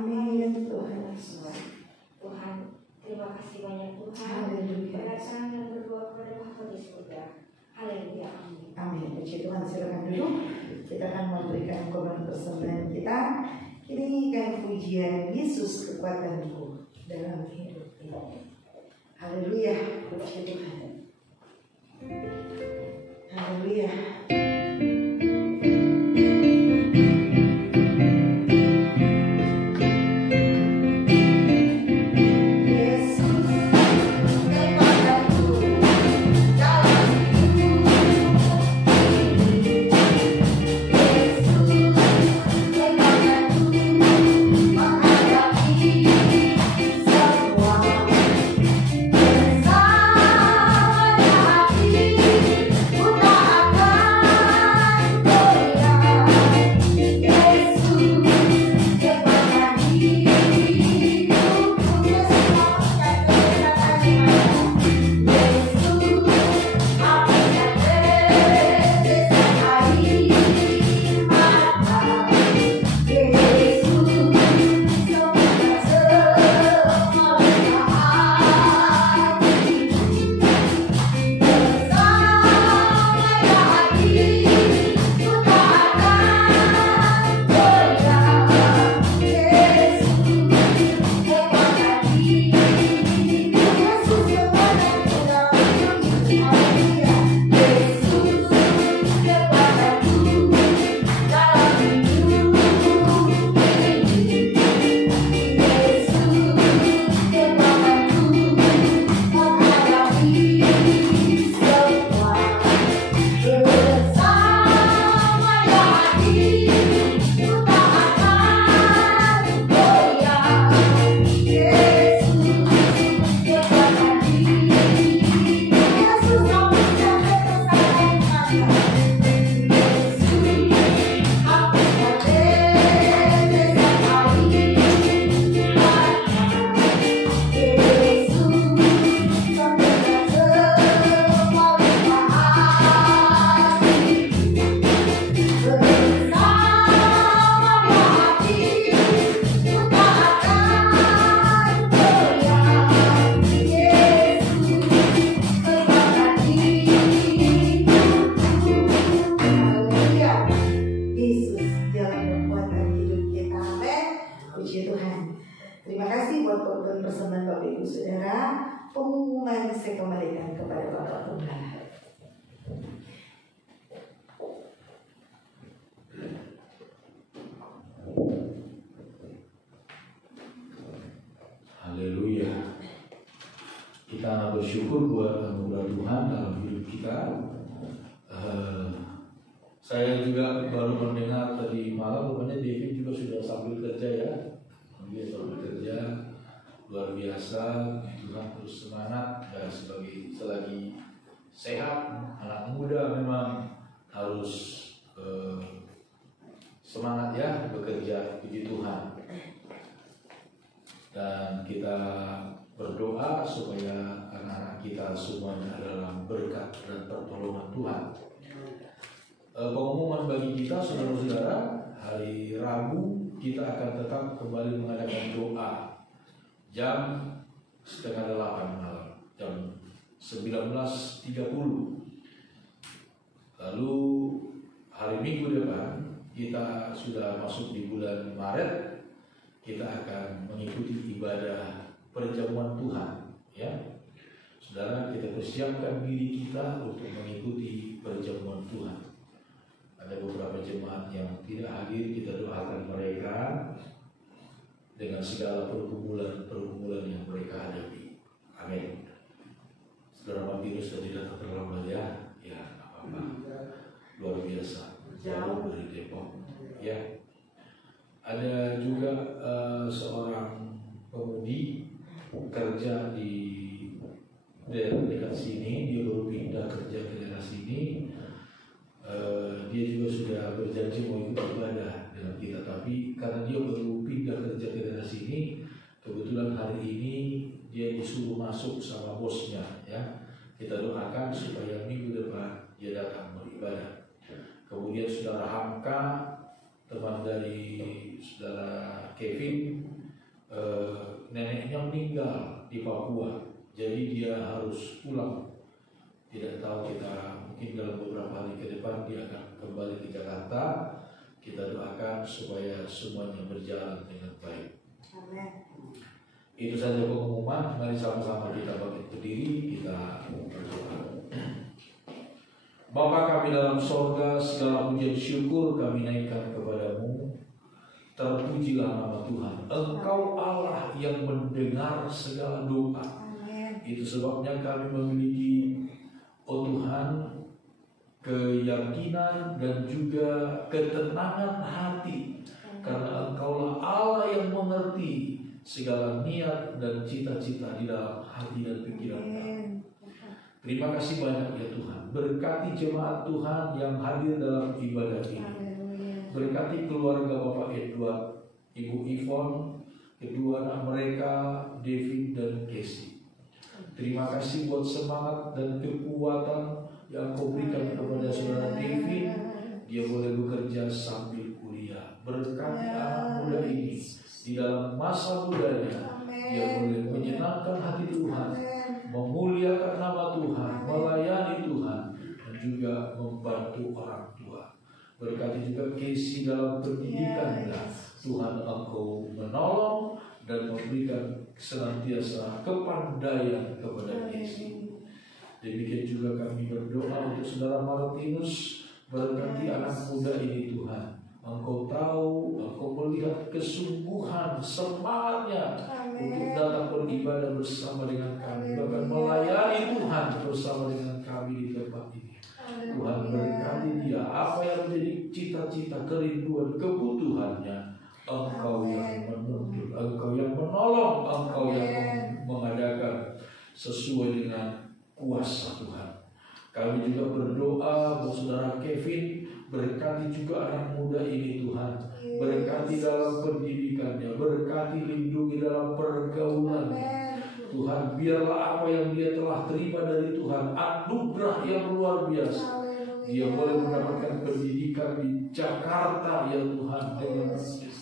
Amin Tuhan Yesus. Tuhan, terima kasih banyak Tuhan. Haleluya. Berdatang dan berdoa kepada Bapa di surga. Haleluya. Amin. Amin. Puji Tuhan, silakan duduk. Kita akan memberikan korban persembahan kita. Kini kan pujian Yesus kekuatanku dalam hidup ini. Haleluya. Puji Tuhan. Haleluya. Bersyukur buat anugerah Tuhan dalam hidup kita. Saya juga baru mendengar tadi malam, rupanya David juga sudah sambil kerja ya. Dia sambil kerja luar biasa. Tuhan terus semangat dan selagi sehat, anak muda memang harus semangat ya bekerja, puji Tuhan. Dan kita berdoa supaya anak-anak kita semuanya dalam berkat dan pertolongan Tuhan. Pengumuman bagi kita saudara-saudara, hari Rabu kita akan tetap kembali mengadakan doa jam 7:30 malam, jam 19.30. Lalu hari Minggu depan kita sudah masuk di bulan Maret, kita akan mengikuti ibadah perjamuan Tuhan, ya, saudara. Kita persiapkan diri kita untuk mengikuti perjamuan Tuhan. Ada beberapa jemaat yang tidak hadir, kita doakan mereka dengan segala pergumulan yang mereka hadapi. Amin. Saudara Martinus tadi datang terlambat ya, ya apa-apa, luar biasa, jauh dari Depok, ya. Ada juga seorang pemudi kerja di daerah dekat sini, dia baru pindah kerja ke daerah sini. Dia juga sudah berjanji mau ikut ibadah dengan kita, tapi karena dia baru pindah kerja ke daerah sini, kebetulan hari ini dia disuruh masuk sama bosnya, ya. Kita doakan supaya minggu depan dia datang beribadah. Kemudian saudara Hamka, teman dari saudara Kevin, neneknya meninggal di Papua, jadi dia harus pulang. Tidak tahu, kita mungkin dalam beberapa hari ke depan dia akan kembali ke Jakarta. Kita doakan supaya semuanya berjalan dengan baik. Amin. Itu saja pengumuman. Mari sama-sama kita bangkit berdiri, kita berdoa. Bapa kami dalam sorga, segala pujian syukur kami naikkan kepadamu. Terpujilah nama Tuhan. Engkau Allah yang mendengar segala doa. Amin. Itu sebabnya kami memiliki, oh Tuhan, keyakinan dan juga ketenangan hati, karena Engkaulah Allah yang mengerti segala niat dan cita-cita di dalam hati dan pikiran kami. Terima kasih banyak ya Tuhan. Berkati jemaat Tuhan yang hadir dalam ibadah ini. Berkati keluarga Bapak Edward, Ibu Yvonne, kedua anak mereka David dan Casey. Terima kasih buat semangat dan kekuatan yang Kau berikan kepada saudara David. Dia boleh bekerja sambil kuliah. Berkati anak muda ini di dalam masa mudanya, dia boleh menyenangkan hati Tuhan, memuliakan nama Tuhan, melayani Tuhan, dan juga membantu orang tua. Berkati juga Casey dalam pendidikannya. Tuhan, Engkau menolong dan memberikan senantiasa kepandaian kepada Casey. Demikian juga kami berdoa untuk saudara Martinus. Berkati anak muda ini Tuhan. Engkau tahu, Engkau melihat kesungguhan, semangatnya untuk datang beribadah bersama dengan kami, bahkan melayani Tuhan bersama dengan kami di tempat ini. Tuhan, berkati dia. Apa yang menjadi cita-cita, kerinduan, kebutuhannya, Engkau yang menuntun, Engkau yang menolong, Engkau yang mengadakan sesuai dengan kuasa Tuhan. Kami juga berdoa buat saudara Kevin. Berkati juga anak muda ini Tuhan. Berkati dalam pendidikannya, berkati lindungi dalam pergaulannya. Tuhan, biarlah apa yang dia telah terima dari Tuhan, anugerah yang luar biasa. Dia boleh mendapatkan pendidikan di Jakarta ya Tuhan, dengan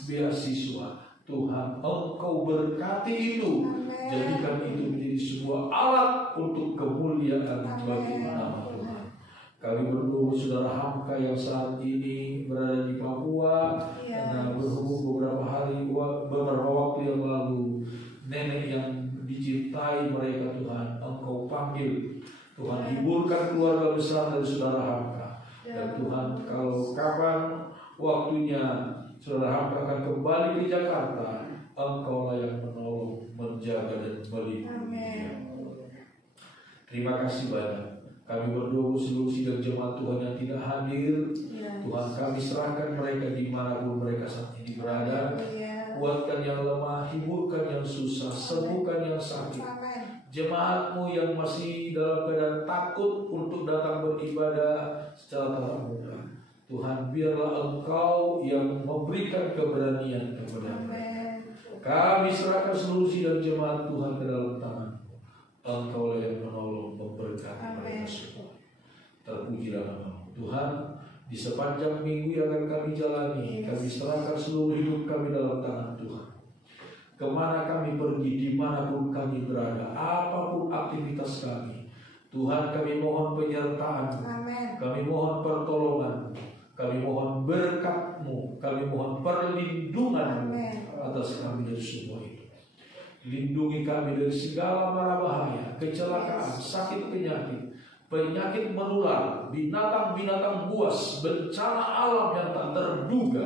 beasiswa. Tuhan, Engkau berkati itu. Jadikan itu menjadi sebuah alat untuk kemuliaan bagi nama Tuhan. Kami berdoa saudara Hamka yang saat ini berada di Papua, karena berhubung beberapa waktu yang lalu, nenek yang dicintai mereka Tuhan, Engkau panggil. Tuhan, hiburkan keluarga besar dari saudara Hamka. Dan Tuhan, kalau kapan waktunya saudara Hamka akan kembali ke Jakarta, Engkau lah yang menolong, menjaga dan melindungi. Terima kasih banyak. Kami berdoa seluruh sidang jemaat Tuhan yang tidak hadir. Tuhan, kami serahkan mereka dimanapun mereka saat ini berada. Kuatkan yang lemah, hiburkan yang susah, sembuhkan yang sakit. Jemaat-Mu yang masih dalam keadaan takut untuk datang beribadah secara tatap muka, Tuhan, biarlah Engkau yang memberikan keberanian kepada mereka. Kami serahkan seluruh sidang jemaat Tuhan ke dalam tangan-Mu. Engkau lah yang menolong, memberkati mereka semua. Terpujilah nama-Mu Tuhan. Di sepanjang minggu yang akan kami jalani, kami serahkan seluruh hidup kami dalam tangan Tuhan. Kemana kami pergi, dimanapun kami berada, apapun aktivitas kami, Tuhan, kami mohon penyertaan, kami mohon pertolongan, kami mohon berkat-Mu, kami mohon perlindungan atas kami dari semua itu. Lindungi kami dari segala mara bahaya, kecelakaan, sakit penyakit, penyakit menular, binatang-binatang buas, bencana alam yang tak terduga.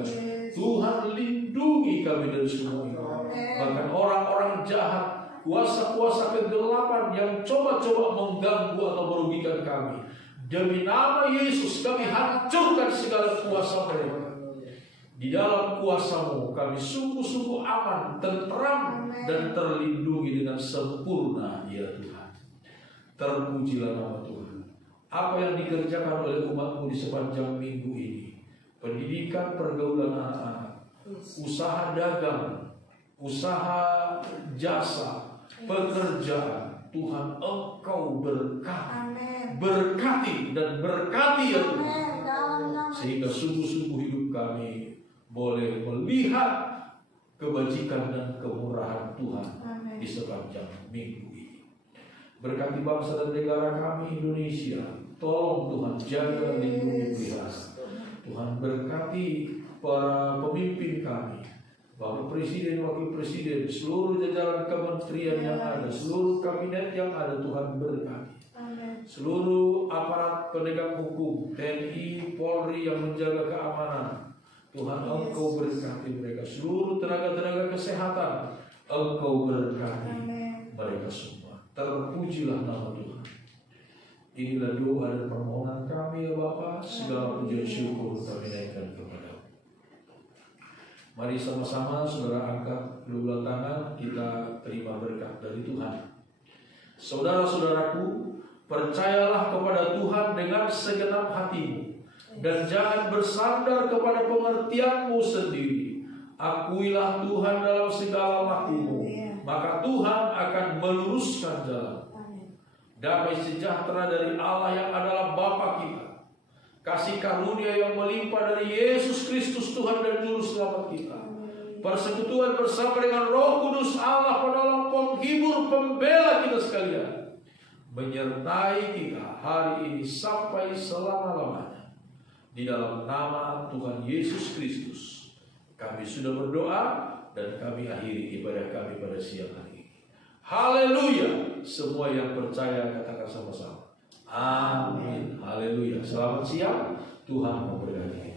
Tuhan, lindungi kami dari semua itu. Bahkan orang-orang jahat, kuasa-kuasa kegelapan yang coba-coba mengganggu atau merugikan kami, demi nama Yesus kami hancurkan segala kuasa mereka. Di dalam kuasa-Mu kami sungguh-sungguh aman, tentram, dan terlindungi dengan sempurna ya Tuhan. Terpujilah nama Tuhan. Apa yang dikerjakan oleh umat-Mu di sepanjang minggu ini, pendidikan, pergaulan anak-anak, usaha dagang, usaha jasa, pekerjaan, Tuhan, Engkau berkati dan berkati ya Tuhan, sehingga sungguh-sungguh hidup kami boleh melihat kebajikan dan kemurahan berkat Tuhan Amin. di sepanjang minggu ini. Berkati bangsa dan negara kami Indonesia. Tolong Tuhan jaga, lindungi, pelihara. Tuhan berkati para pemimpin kami, Bapak Presiden, Wakil Presiden, seluruh jajaran kementerian yang ada, seluruh kabinet yang ada, Tuhan berkati. Amin. Seluruh aparat penegak hukum, TNI, Polri yang menjaga keamanan, Tuhan Engkau berkati mereka. Seluruh tenaga-tenaga kesehatan, Engkau berkati Amin. mereka semua. Terpujilah nama Tuhan. Inilah doa dan permohonan kami ya Bapa. Segala puji syukur kami naikkan kepada-Mu. Mari sama-sama saudara angkat kedua tangan, kita terima berkat dari Tuhan. Saudara-saudaraku, percayalah kepada Tuhan dengan segenap hatimu, dan jangan bersandar kepada pengertianmu sendiri. Akuilah Tuhan dalam segala lakumu, maka Tuhan akan meluruskan jalan. Damai sejahtera dari Allah yang adalah Bapa kita, kasih karunia yang melimpah dari Yesus Kristus Tuhan dan Juru Selamat kita, persekutuan bersama dengan Roh Kudus Allah penolong, penghibur, pembela kita sekalian, menyertai kita hari ini sampai selama-lamanya. Di dalam nama Tuhan Yesus Kristus kami sudah berdoa, dan kami akhiri ibadah kami pada siang hari ini. Haleluya. Semua yang percaya katakan sama-sama. Amin. Haleluya. Selamat siang. Tuhan memberkati.